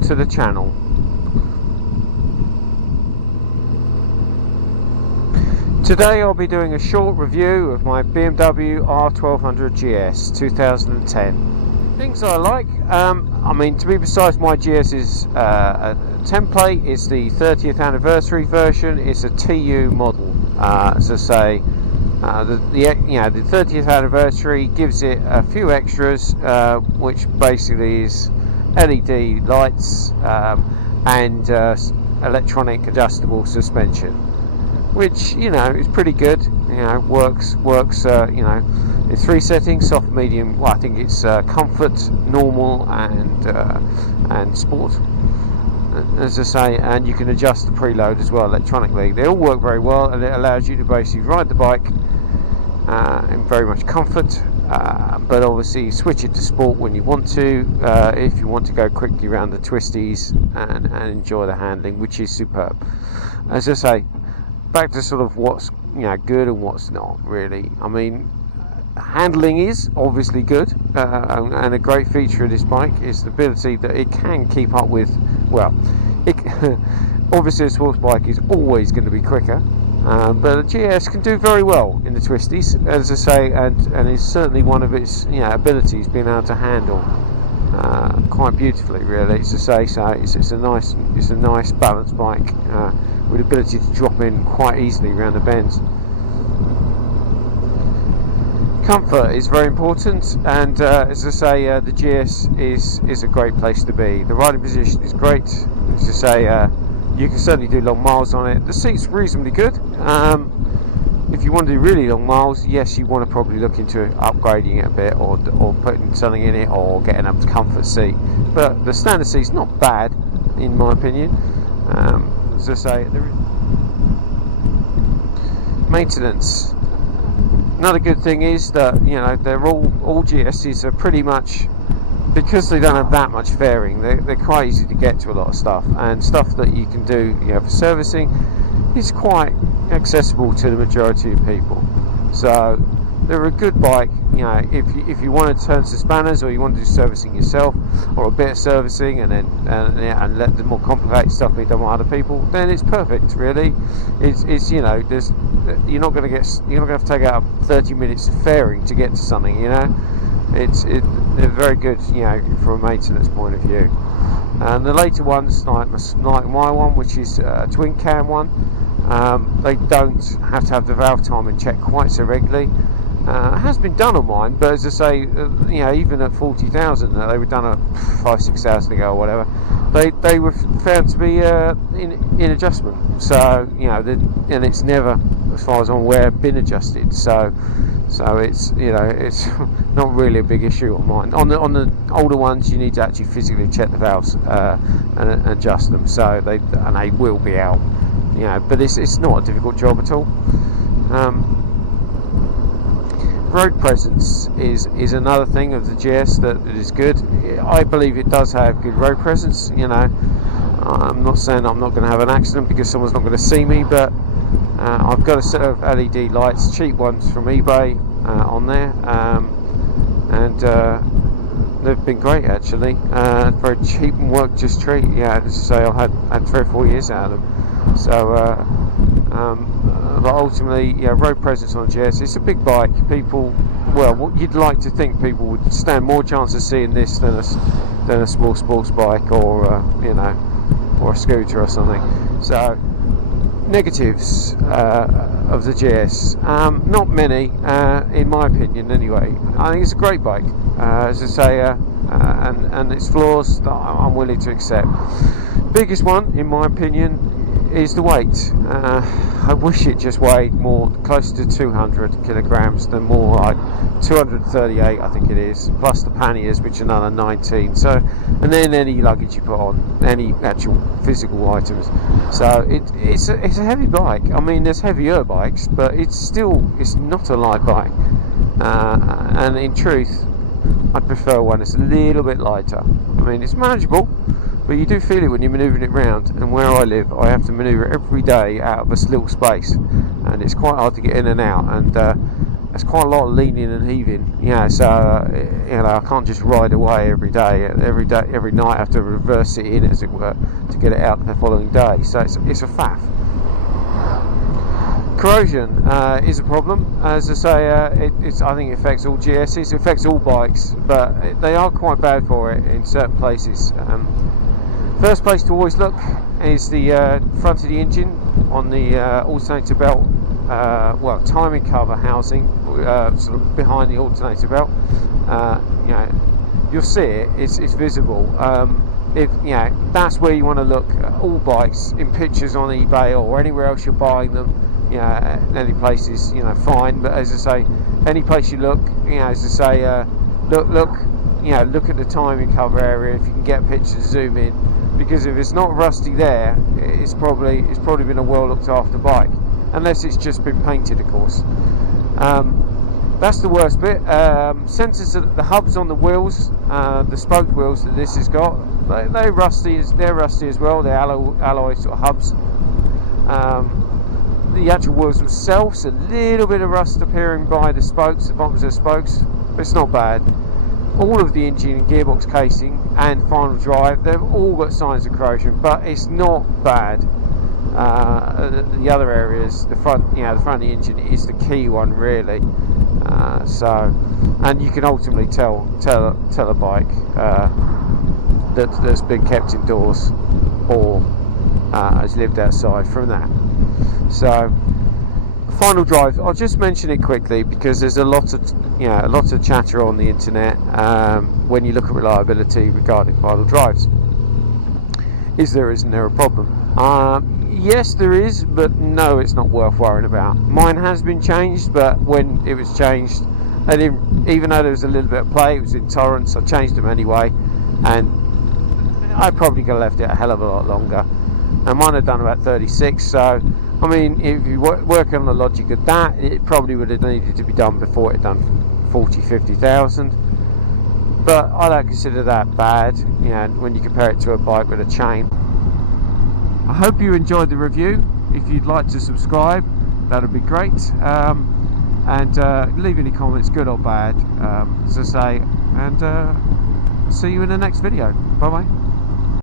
welcome to the channel. Today I'll be doing a short review of my BMW R1200GS 2010. Things I like, I mean, to be precise, my GS is a template. It's the 30th anniversary version. It's a TU model. As I say, the 30th anniversary gives it a few extras, which basically is LED lights and electronic adjustable suspension, which, you know, is pretty good. You know, works. In 3 settings: soft, medium. Well, I think it's comfort, normal, and sport. As I say, and you can adjust the preload as well electronically. They all work very well, and it allows you to basically ride the bike in very much comfort. But obviously switch it to sport when you want to, if you want to go quickly around the twisties and enjoy the handling, which is superb. As I say, back to sort of what's, you know, good and what's not really. I mean, handling is obviously good, and a great feature of this bike is the ability that it can keep up with, well, obviously a sports bike is always going to be quicker, but a GS can do very well in the twisties, as I say, and is certainly one of its, you know, abilities, being able to handle quite beautifully, really. As I say, so it's a nice balanced bike with ability to drop in quite easily around the bends. Comfort is very important, and as I say, the GS is a great place to be. The riding position is great. As I say, you can certainly do long miles on it. The seat's reasonably good. If you want to do really long miles, yes, you want to probably look into upgrading it a bit, or putting something in it, or getting a comfort seat. But the standard seat's not bad, in my opinion. As I say, there is maintenance. Another good thing is that, you know, they're all GSs are pretty much, because they don't have that much fairing, they're quite easy to get to a lot of stuff, and stuff that you can do, you know, for servicing is quite accessible to the majority of people. So they're a good bike. You know, if you want to turn to spanners, or you want to do servicing yourself, or a bit of servicing, and let the more complicated stuff be done by other people, then it's perfect. Really, it's you know, you're not going to have to take out 30 minutes of fairing to get to something. You know, they're very good, you know, from a maintenance point of view. And the later ones, like my one, which is a twin cam one, they don't have to have the valve timing checked quite so regularly. It has been done on mine, but as I say, you know, even at 40,000, they were done at 5,000-6,000 ago or whatever. They were found to be in adjustment. So, you know, and it's never, as far as I'm aware, been adjusted. So it's, you know, it's not really a big issue on mine. On the older ones, you need to actually physically check the valves and adjust them. So they will be out. You know, but it's not a difficult job at all. Road presence is another thing of the GS that is good. I believe it does have good road presence. You know, I'm not saying I'm not going to have an accident because someone's not going to see me, but I've got a set of LED lights, cheap ones from eBay, on there, and they've been great actually. Very cheap and work just treat. Yeah, as I say, I've had 3 or 4 years out of them. So. But ultimately, yeah, road presence on a GS, it's a big bike. People, well, what you'd like to think people would stand more chance of seeing this than a small sports bike, or you know, or a scooter or something. So negatives of the GS, not many, in my opinion anyway. I think it's a great bike, as I say, and its flaws that I'm willing to accept. Biggest one, in my opinion, is the weight. I wish it just weighed more, close to 200 kilograms than more like 238, I think it is, plus the panniers, which are another 19. So, and then any luggage you put on, any actual physical items. So it's a heavy bike. I mean, there's heavier bikes, but it's not a light bike. And in truth, I'd prefer one that's a little bit lighter. I mean, it's manageable, but you do feel it when you're manoeuvring it round. And where I live, I have to manoeuvre every day out of a little space, and it's quite hard to get in and out. And that's quite a lot of leaning and heaving. So I can't just ride away every night. I have to reverse it in, as it were, to get it out the following day. So it's a faff. Corrosion is a problem. As I say, I think it affects all GSs, it affects all bikes, but they are quite bad for it in certain places. First place to always look is the front of the engine on the alternator belt, timing cover housing, sort of behind the alternator belt. You'll see it, it's visible. That's where you want to look at all bikes, in pictures on eBay or anywhere else you're buying them. Any place is fine, but as I say, any place you look, as I say, look at the timing cover area. If you can get pictures, zoom in, because if it's not rusty there, it's probably been a well looked after bike, unless it's just been painted, of course. That's the worst bit. Sensors, the hubs on the wheels, the spoke wheels that this has got, they're rusty as well. They're alloy sort of hubs. The actual wheels themselves, a little bit of rust appearing by the spokes, the bottoms of the spokes, but it's not bad. All of the engine and gearbox casing and final drive, they've all got signs of corrosion, but it's not bad. The other areas, the front of the engine is the key one, really. And you can ultimately tell a bike that's been kept indoors or has lived outside from that. So, final drive, I'll just mention it quickly because there's a lot of chatter on the internet when you look at reliability regarding final drives. Isn't there a problem? Yes, there is, but no, it's not worth worrying about. Mine has been changed, but when it was changed, even though there was a little bit of play, it was in torrents, I changed them anyway, and I probably could have left it a hell of a lot longer. And mine had done about 36, so I mean, if you work on the logic of that, it probably would have needed to be done before it done 40,000-50,000. But I don't consider that bad, when you compare it to a bike with a chain. I hope you enjoyed the review. If you'd like to subscribe, that would be great. And leave any comments, good or bad, as I say. And see you in the next video. Bye bye.